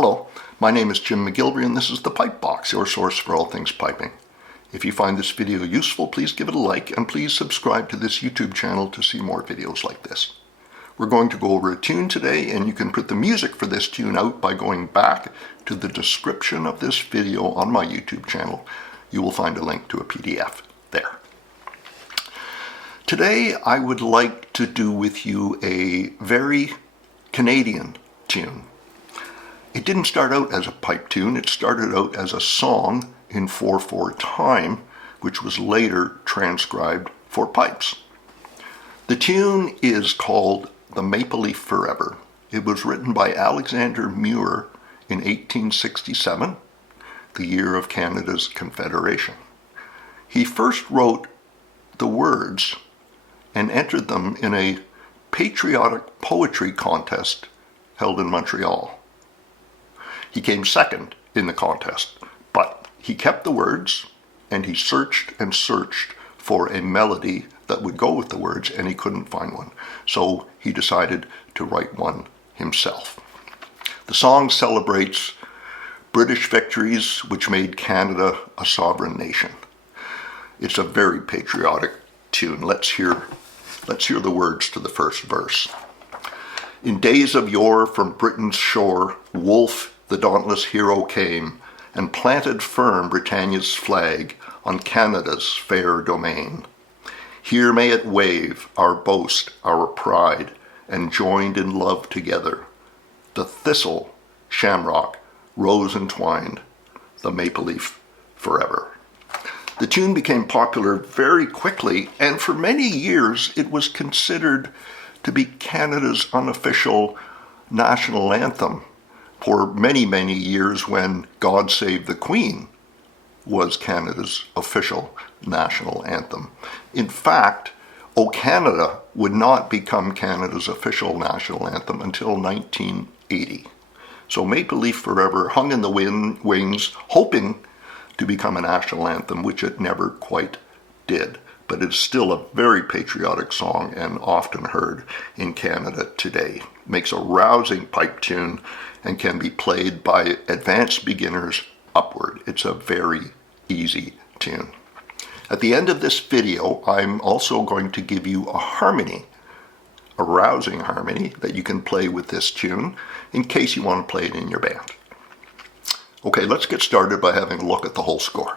Hello, my name is Jim McGillivray and this is the Pipe Box, your source for all things piping. If you find this video useful, please give it a like and please subscribe to this YouTube channel to see more videos like this. We're going to go over a tune today, and you can put the music for this tune out by going back to the description of this video on my YouTube channel. You will find a link to a PDF there. Today I would like to do with you a very Canadian tune. It didn't start out as a pipe tune, it started out as a song in 4/4 time, which was later transcribed for pipes. The tune is called The Maple Leaf Forever. It was written by Alexander Muir in 1867, the year of Canada's Confederation. He first wrote the words and entered them in a patriotic poetry contest held in Montreal. He came second in the contest, but he kept the words and he searched and searched for a melody that would go with the words, and he couldn't find one. So he decided to write one himself. The song celebrates British victories which made Canada a sovereign nation. It's a very patriotic tune. Let's hear the words to the first verse. In days of yore from Britain's shore, Wolfe, the dauntless hero, came and planted firm Britannia's flag on Canada's fair domain. Here may it wave, our boast, our pride, and joined in love together. The thistle, shamrock, rose entwined, the maple leaf forever. The tune became popular very quickly, and for many years it was considered to be Canada's unofficial national anthem. For many, many years, when God Save the Queen was Canada's official national anthem. In fact, O Canada would not become Canada's official national anthem until 1980. So Maple Leaf Forever hung in the wings, hoping to become a national anthem, which it never quite did. But it's still a very patriotic song and often heard in Canada today. Makes a rousing pipe tune and can be played by advanced beginners upward. It's a very easy tune. At the end of this video, I'm also going to give you a harmony, a rousing harmony that you can play with this tune in case you want to play it in your band. Okay, let's get started by having a look at the whole score.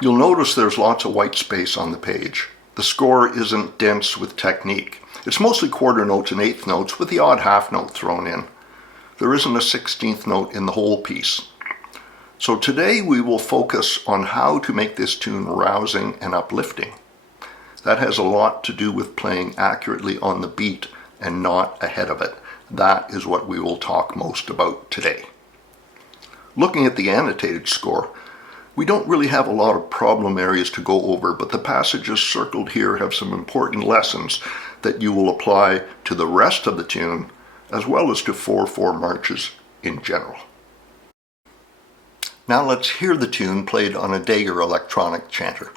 You'll notice there's lots of white space on the page. The score isn't dense with technique. It's mostly quarter notes and eighth notes with the odd half note thrown in. There isn't a 16th note in the whole piece. So today we will focus on how to make this tune rousing and uplifting. That has a lot to do with playing accurately on the beat and not ahead of it. That is what we will talk most about today. Looking at the annotated score, we don't really have a lot of problem areas to go over, but the passages circled here have some important lessons that you will apply to the rest of the tune, as well as to 4/4 marches in general. Now let's hear the tune played on a Dagger electronic chanter.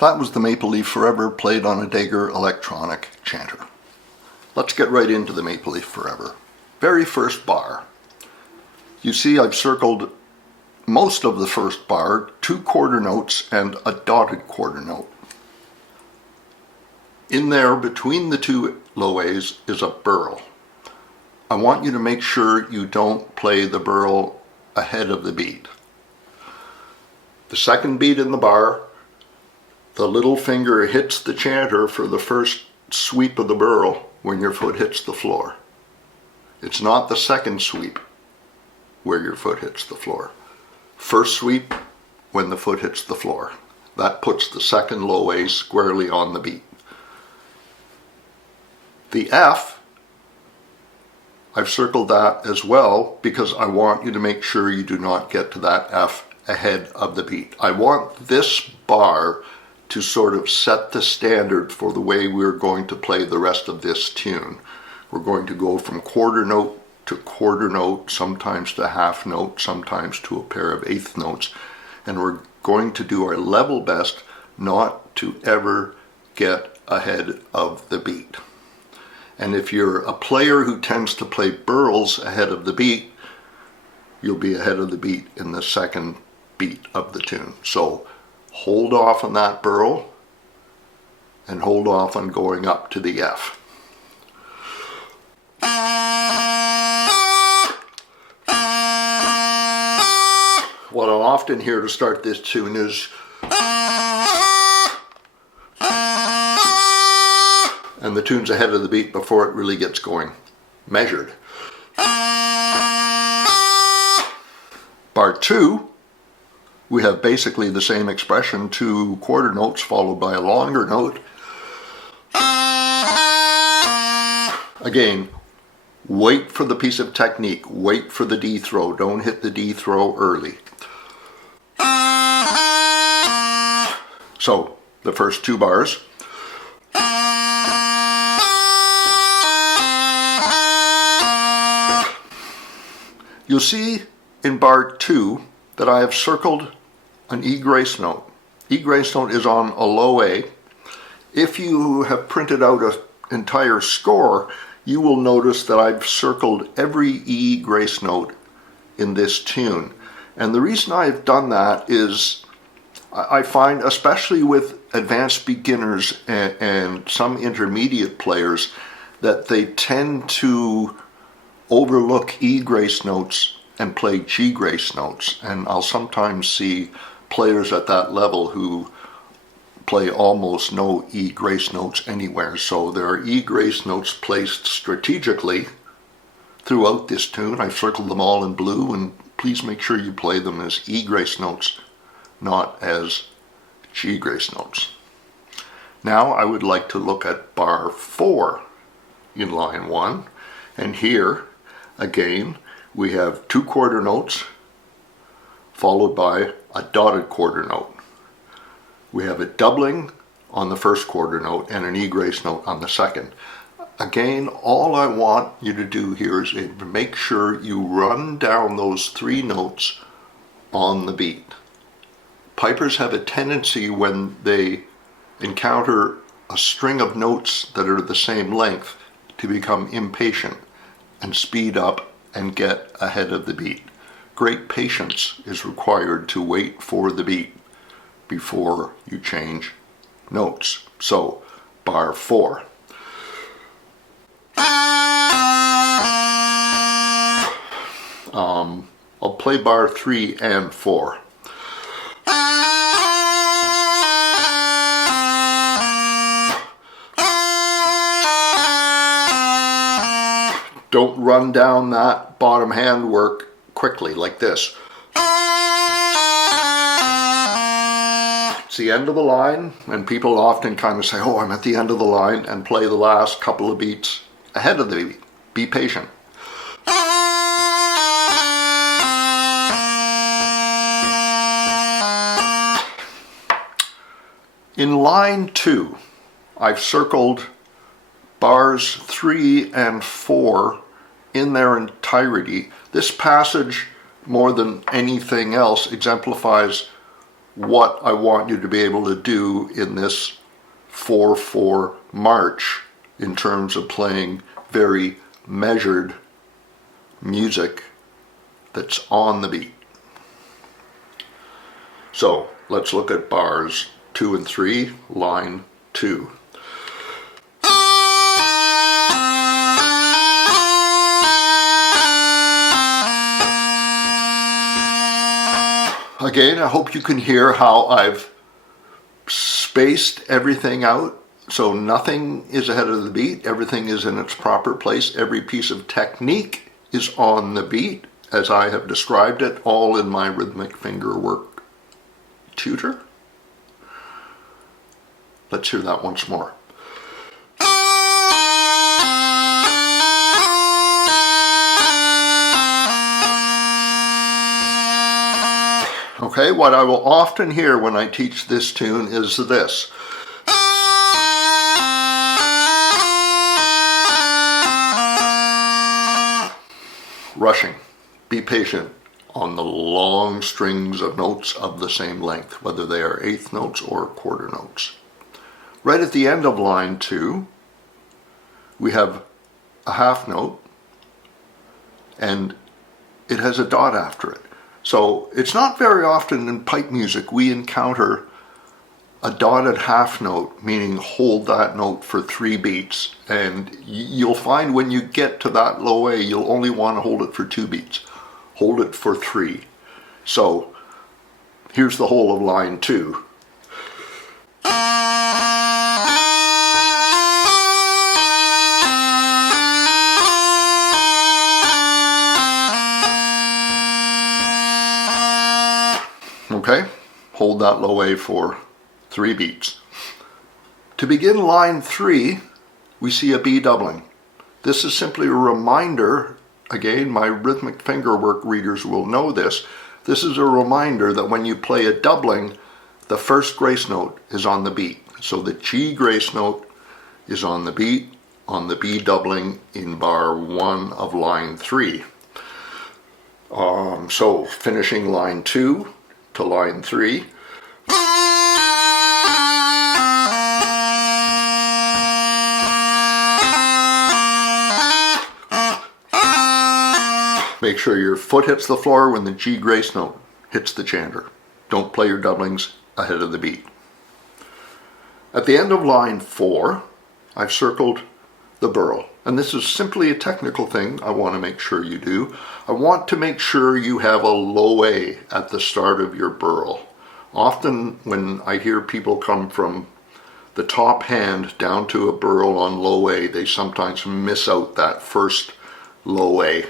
That was the Maple Leaf Forever played on a Dagger electronic chanter. Let's get right into the Maple Leaf Forever. Very first bar. You see I've circled most of the first bar, 2 quarter notes and a dotted quarter note. In there, between the two low A's, is a burl. I want you to make sure you don't play the burl ahead of the beat. The second beat in the bar, the little finger hits the chanter for the first sweep of the burl when your foot hits the floor. It's not the second sweep where your foot hits the floor. First sweep when the foot hits the floor. That puts the second low A squarely on the beat. The F, I've circled that as well because I want you to make sure you do not get to that F ahead of the beat. I want this bar to sort of set the standard for the way we're going to play the rest of this tune. We're going to go from quarter note to quarter note, sometimes to half note, sometimes to a pair of eighth notes, and we're going to do our level best not to ever get ahead of the beat. And if you're a player who tends to play burls ahead of the beat, you'll be ahead of the beat in the second beat of the tune. So hold off on that burl and hold off on going up to the F. What I'll often hear to start this tune is and the tune's ahead of the beat before it really gets going. Measured. Bar 2, we have basically the same expression, 2 quarter notes followed by a longer note. Again, wait for the piece of technique, wait for the D throw, don't hit the D throw early. So, the first 2 bars. You'll see in bar 2 that I have circled an E grace note. E grace note is on a low A. If you have printed out an entire score, you will notice that I've circled every E grace note in this tune. And the reason I've done that is I find, especially with advanced beginners and some intermediate players, that they tend to overlook E grace notes and play G grace notes. And I'll sometimes see players at that level who play almost no E grace notes anywhere. So there are E grace notes placed strategically throughout this tune. I've circled them all in blue, and please make sure you play them as E grace notes, not as G grace notes. Now I would like to look at bar 4 in line 1, and here again we have 2 quarter notes followed by a dotted quarter note. We have it doubling on the first quarter note and an E grace note on the second. Again, all I want you to do here is make sure you run down those 3 notes on the beat. Pipers have a tendency when they encounter a string of notes that are the same length to become impatient and speed up and get ahead of the beat. Great patience is required to wait for the beat before you change notes. So, bar 4. I'll play bar 3 and 4. Don't run down that bottom hand work quickly like this. It's the end of the line, and people often kind of say, oh, I'm at the end of the line, and play the last couple of beats ahead of the beat. Be patient. In line 2, I've circled bars 3 and 4 in their entirety. This passage, more than anything else, exemplifies what I want you to be able to do in this 4/4 march in terms of playing very measured music that's on the beat. So let's look at bars 2 and 3, line 2. Again, I hope you can hear how I've spaced everything out so nothing is ahead of the beat. Everything is in its proper place. Every piece of technique is on the beat as I have described it, all in my rhythmic finger work tutor. Let's hear that once more. Okay, what I will often hear when I teach this tune is this. Rushing. Be patient on the long strings of notes of the same length, whether they are eighth notes or quarter notes. Right at the end of line 2, we have a half note, and it has a dot after it. So it's not very often in pipe music we encounter a dotted half note, meaning hold that note for 3 beats. And you'll find when you get to that low A, you'll only want to hold it for 2 beats. Hold it for 3. So here's the whole of line 2. Okay, hold that low A for 3 beats. To begin line 3, we see a B doubling. This is simply a reminder, again, my rhythmic fingerwork readers will know this. This is a reminder that when you play a doubling, the first grace note is on the beat. So the G grace note is on the beat, on the B doubling in bar 1 of line 3. So finishing line 2 to line 3. Make sure your foot hits the floor when the G grace note hits the chanter. Don't play your doublings ahead of the beat. At the end of line 4, I've circled the burl. And this is simply a technical thing I want to make sure you do. I want to make sure you have a low A at the start of your burl. Often when I hear people come from the top hand down to a burl on low A, they sometimes miss out that first low A.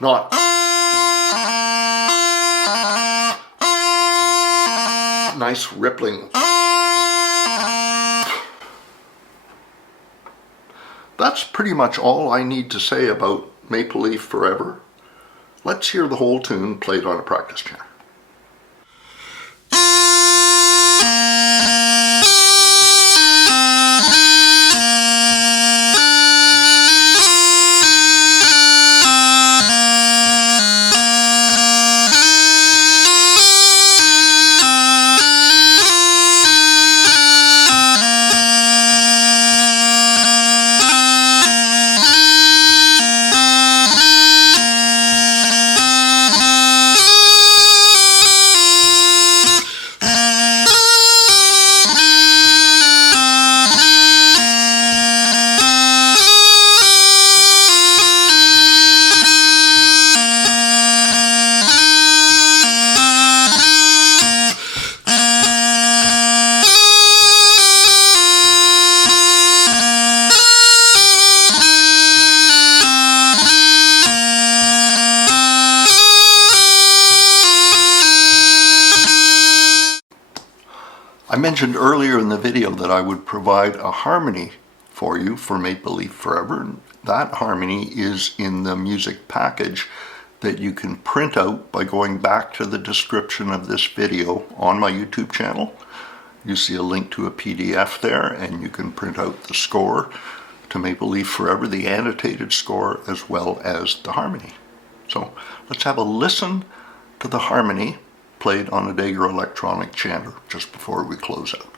Not nice rippling. That's pretty much all I need to say about Maple Leaf Forever. Let's hear the whole tune played on a practice chanter. I mentioned earlier in the video that I would provide a harmony for you for Maple Leaf Forever. That harmony is in the music package that you can print out by going back to the description of this video on my YouTube channel. You see a link to a PDF there, and you can print out the score to Maple Leaf Forever, the annotated score, as well as the harmony. So let's have a listen to the harmony played on a Dager electronic chanter just before we close out.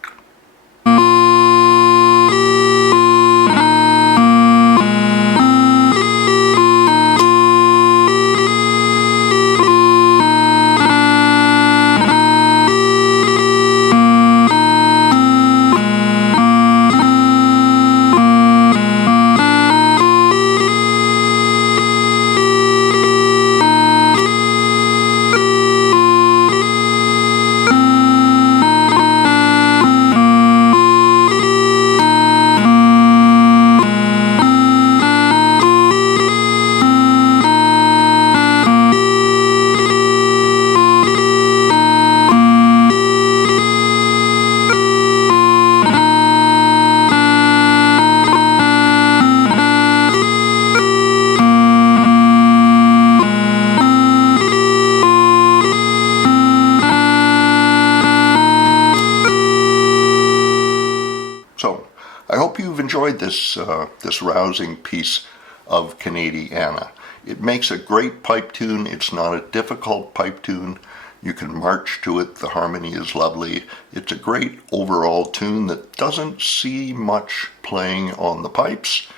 enjoyed this rousing piece of Canadiana. It makes a great pipe tune. It's not a difficult pipe tune. You can march to it. The harmony is lovely. It's a great overall tune that doesn't see much playing on the pipes,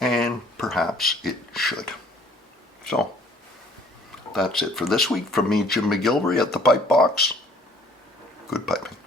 and perhaps it should. So, that's it for this week from me, Jim McGillivray at the Pipe Box. Good piping.